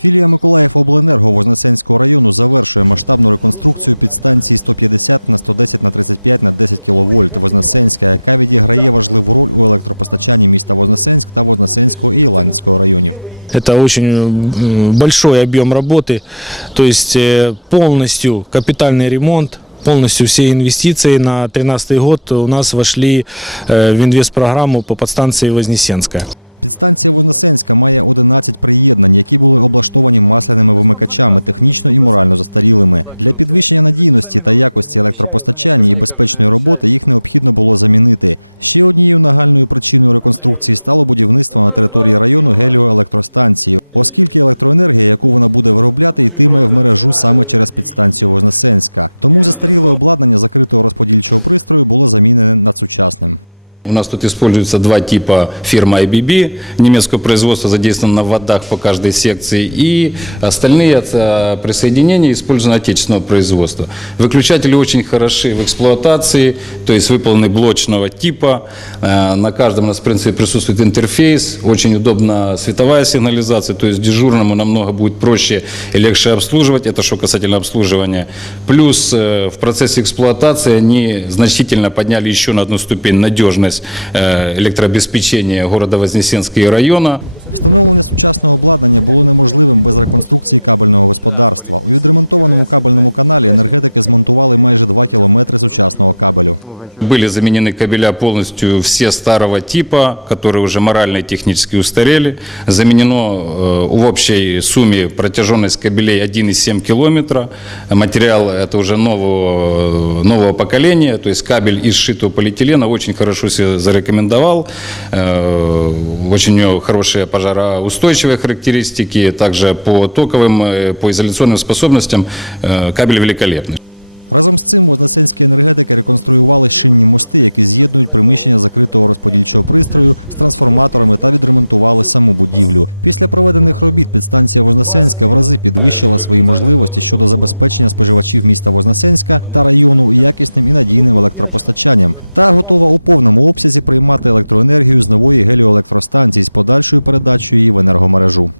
Філія Миколаїв Обленерго Вознесенського району завершує масштабну реконструкцію підстанції 150 на 110 на 35 на 10 кВт Вознесенська, яка відіграє важливу роль у електропостачанні міста Вознесенськ та Вознесенського і Іланського районів. Это очень м, большой объем работы, то есть э, полностью капитальный ремонт, полностью все инвестиции на 2013 год у нас вошли э, в инвестпрограмму по подстанции Вознесенская. Підстанція Вознесенська має 11 приєднань, які були облаштовані масляними вимикачами, технічно і морально застарілими. Для підвищення надійності та якості електропостачання і безпечної роботи їх необхідно було замінити. Ще однією нагальною причиною реконструкції стало будівництво на території району геліоелектростанції, оскільки електроенергія, яку вона буде виробляти, йтиме в мережу саме через підстанцію Вознесенська. Тому застаріле обладнання закритого розподільчого пристрою було замінене над сучасним. У нас тут используются два типа фирмы IBB, немецкого производства, задействовано на водах по каждой секции, и остальные э, присоединения использованы отечественного производства. Выключатели очень хороши в эксплуатации, то есть выполнены блочного типа. Э, На каждом у нас, в принципе, присутствует интерфейс, очень удобна световая сигнализация, то есть дежурному намного будет проще и легче обслуживать, это что касательно обслуживания. Плюс э, в процессе эксплуатации они значительно подняли еще на одну ступень надежность э, електрообезпечення города Вознесенського району. Встановлення сучасного обладнання було неможливим без реконструкції кабельного господарства. У відремонтованому кабельному каналі енергетики змонтували майже 2 кілометри сучасного кабелю. Были заменены кабеля полностью все старого типа, которые уже морально и технически устарели. Заменено э, в общей сумме протяженность кабелей 1,7 километра. Материал это уже нового, нового поколения, то есть кабель из сшитого полиэтилена очень хорошо себя зарекомендовал. Э, Очень у него хорошие пожароустойчивые характеристики, также по токовым, э, по изоляционным способностям э, кабель великолепный. Разом з цим вознесенські енергетики реконструювали шинні мости, які з'єднують приміщення закритого розподільчого пристрою з трансформаторами та відремонтували саму будівлю. Після проведених робіт підстанція Вознесенська в рази підвищила свої можливості щодо забезпечення споживачів міста Вознесенська та району якісним і надійним електропостачанням та готова у повному обсязі приймати електроенергію з нової геліоелектростанції з подальшою передачею її в енергомережу.